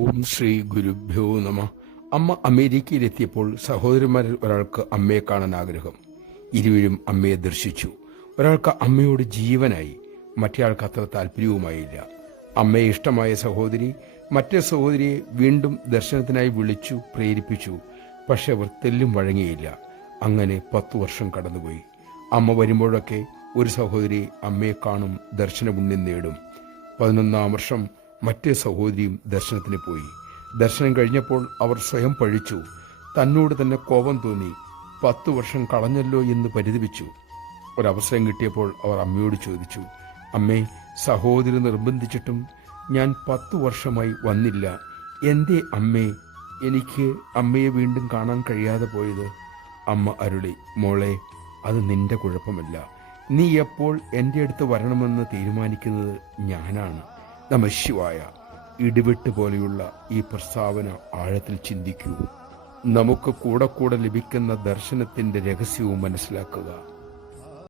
ഓം ശ്രീ ഗുരുഭ്യോ നമ. അമ്മ അമേരിക്കയിലെത്തിയപ്പോൾ സഹോദരന്മാരിൽ ഒരാൾക്ക് അമ്മയെ കാണാൻ ആഗ്രഹം. ഇരുവരും അമ്മയെ ദർശിച്ചു. ഒരാൾക്ക് അമ്മയോട് ജീവനായി, മറ്റേയാൾക്ക് അത്ര താല്പര്യവുമായില്ല. അമ്മയെ ഇഷ്ടമായ സഹോദരി മറ്റേ സഹോദരിയെ വീണ്ടും ദർശനത്തിനായി വിളിച്ചു പ്രേരിപ്പിച്ചു. പക്ഷെ അവർ തെല്ലും വഴങ്ങിയില്ല. അങ്ങനെ 10 വർഷം കടന്നുപോയി. അമ്മ വരുമ്പോഴൊക്കെ ഒരു സഹോദരി അമ്മയെ കാണും, ദർശനപുണ്യം നേടും. 11ാം വർഷം മറ്റേ സഹോദരിയും ദർശനത്തിന് പോയി. ദർശനം കഴിഞ്ഞപ്പോൾ അവർ സ്വയം പഴിച്ചു. തന്നോട് തന്നെ കോപം തോന്നി. 10 വർഷം കളഞ്ഞല്ലോ എന്ന് പരിതപിച്ചു. ഒരവസരം കിട്ടിയപ്പോൾ അവർ അമ്മയോട് ചോദിച്ചു, അമ്മേ, സഹോദരി നിർബന്ധിച്ചിട്ടും ഞാൻ 10 വർഷമായി വന്നില്ല. എന്തേ അമ്മേ എനിക്ക് അമ്മയെ വീണ്ടും കാണാൻ കഴിയാതെ പോയത്? അമ്മ അരുളി, മോളെ, അത് നിന്റെ കുഴപ്പമല്ല. നീ എപ്പോൾ എൻ്റെ അടുത്ത് വരണമെന്ന് തീരുമാനിക്കുന്നത് ഞാനാണ്. നമഃശിവായ. ഇടിവെട്ട് പോലെയുള്ള ഈ പ്രസ്താവന ആഴത്തിൽ ചിന്തിക്കൂ. നമുക്ക് കൂടെ കൂടെ ലഭിക്കുന്ന ദർശനത്തിൻ്റെ രഹസ്യവും മനസ്സിലാക്കുക.